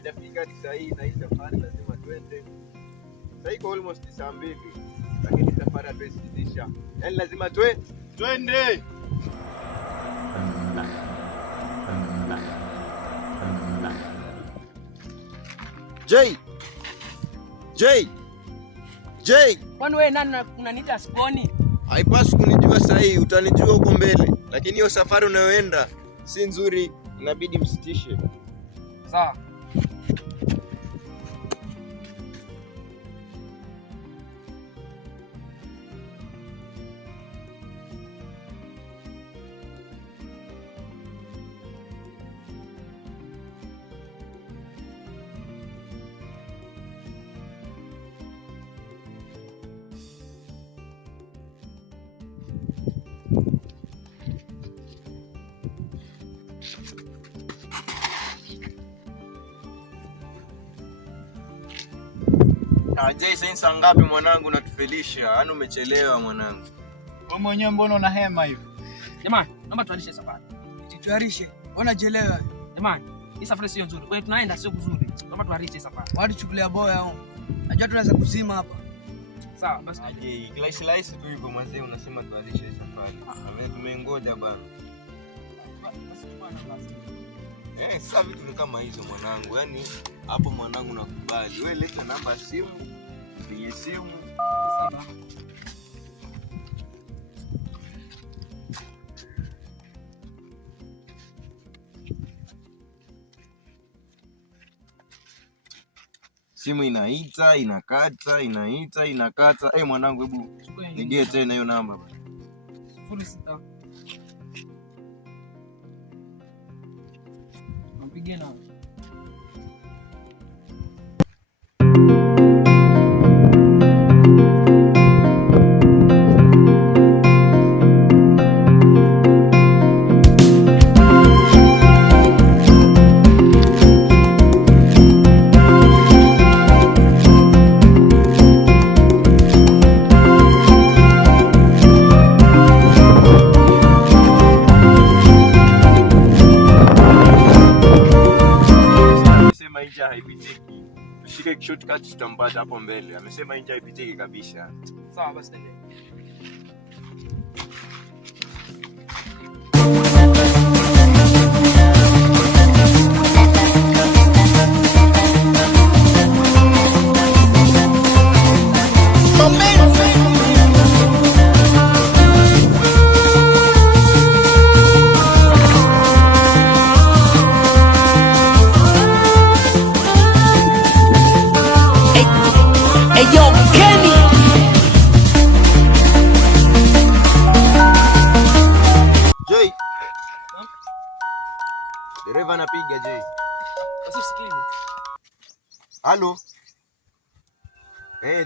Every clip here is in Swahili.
hajafika ni sahihi, na hii safari lazima twende. Sasa iko almost saa 2, lakini safari hatuisitisha. Yaani lazima twende. Jay. Kwani wewe nani unaniita Sponi? Haipaswi kunijua sahihi, utanijua huko mbele. Lakini hiyo safari unayoenda si nzuri, inabidi msitishe. Sawa. Jay, sasa ngapi mwanangu natufelisha? Yaani umechelewa mwanangu. Wewe mwenyewe mbona una hema hivi? Jamani, naomba tuarishe safari. Tuarishe. Mbona chelewa? Jamani, hii safari sio nzuri. Kwa hiyo tunaenda sio kuzuri. Naomba tuarishe safari. Watu chukulia boya hao. Najua tunaweza kuzima hapa. Sawa, basi. Jay, slice tu hivyo mzee, unasema tuarishe safari. Na tumengoja bana. Sasa vitu ni kama hizo mwanangu. Yaani hapo mwanangu nakubali. Wewe leta namba simu, pigie simu. Sawa. Simu inaita, inakata, inaita, inakata. Mwanangu hebu nigie tena hiyo namba bana. 06. Mpige na. Haipitiki. Tushike shortcut tutampata hapo mbele. Amesema nje haipitiki kabisa. Sawa basi ndio. Dereva anapiga Jay. Usisikilize. Halo.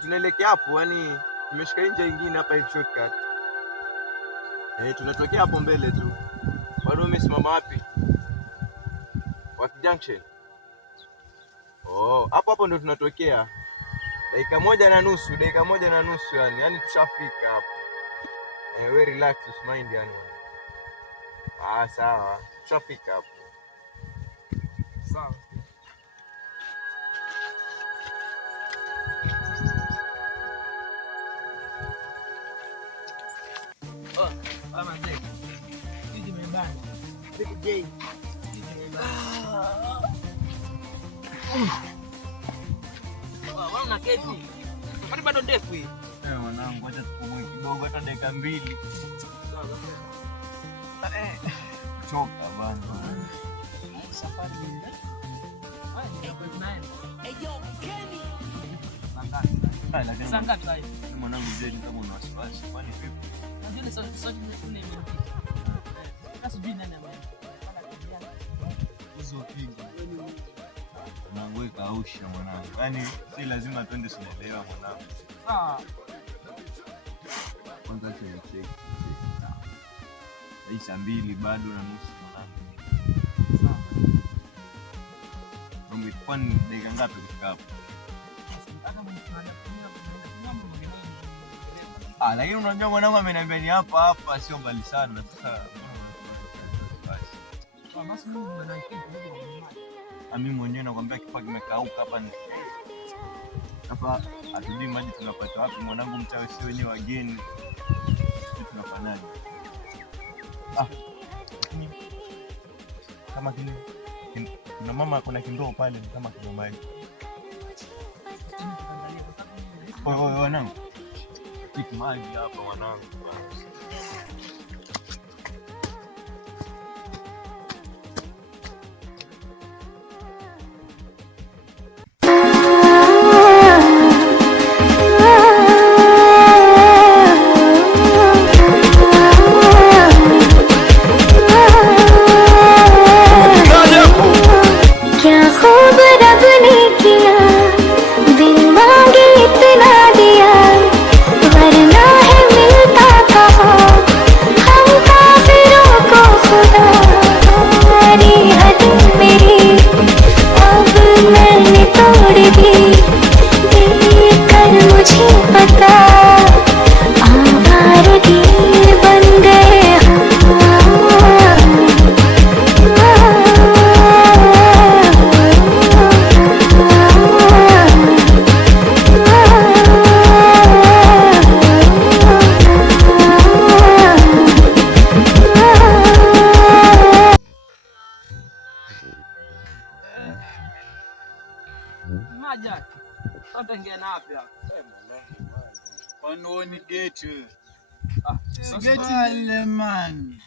Tunaelekea hapo, yani tumeshika njia nyingine hapa hivi shortcut. Tunatokea hapo mbele tu. Bado umesimama wapi? Wapi junction? Hapo ndo tunatokea. Dakika 1:30 yani tushafika hapo. We relax, mind yani. Sawa. Tushafika hapo. Sawa. Mama Jay. Sisi mbana. Sisi Jay. Wana keti. Kwani bado ndefu hii? Mwanangu, acha tupumue kidogo hata dakika 2. Sawa. Choka bana. Safari ndio. Sanga tayari. Mwanangu Jay, kama una wasiwasi, kwani vipi? Najua sote tunaimba. Sasa sijui nani ambaye. Hizo pigo. Mwanangu wewe kausha mwanangu. Yaani si lazima twende, tunaelewa mwanangu. Sawa. Kwanza check. Saa 2 bado na nusu mwanangu. Sawa. Kwani dakika ngapi kufika hapo? Lakini unajua mwanangu ameniambia ni hapa sio mbali sana. Sasa Mimi mwenyewe nakwambia kifaa kimekauka hapa. Hapa atujui maji tunapata wapi mwanangu, mtawe sio wenyewe wageni. Sisi tunafanyaje? Kama kile kuna mama kuna kindoo pale kama kina maji. Wewe wanangu. Tiki maji hapa wanangu. Ni gate. Gate man.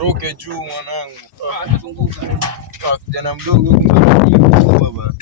Ruke juu mwanangu. Kijana mdogo baba.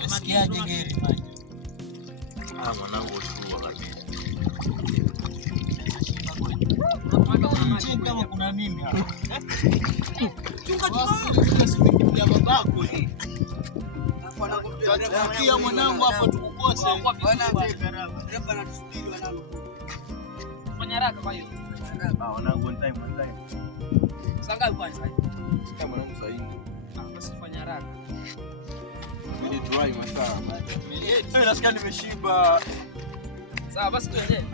Nasikiaje geri maji? Mwanangu ushua kabisa. Kama kuna nini hapa? Chunga babako hii. Tutakia mwanangu hapa tukukose. Dereva anatusubiri wanangu. Fanya haraka kwa hiyo. Wanangu on time. Sanga kwanza. Sasa mwanangu sasa hivi. Basi fanya haraka. Mimi try masaa. Nasikia nimeshiba. Sawa basi tuendelee.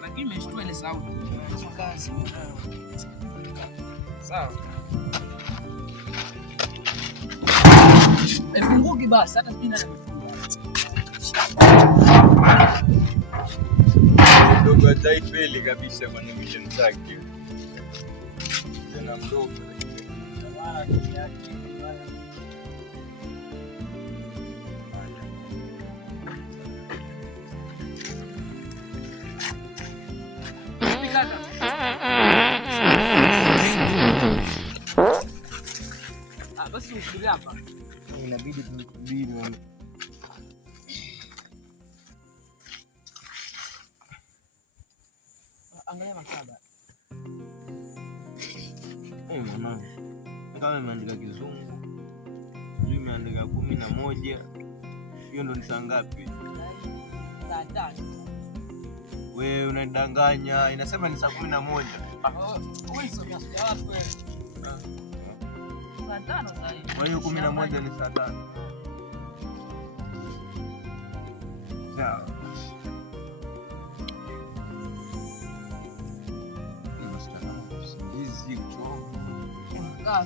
Lakini nimeshtua ile sauti. Sawa. Funguki basi hata spina nimefunga. Ndogo ataifeli kabisa kwa mission zake. bwana mdogo. Basi usubiri hapa. Inabidi tusubiri. Angalia makaba. Mwanangu, kama imeandika Kizungu, sijui imeandika 11. Hiyo ndo ni saa ngapi? Saa 5. Wewe unadanganya, inasema ni saa 11. Kwa hiyo 11 ni saa 5. Sawa.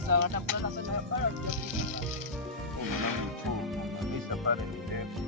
Sawa, atakulala sana. Mwanangu, safari ni ndefu.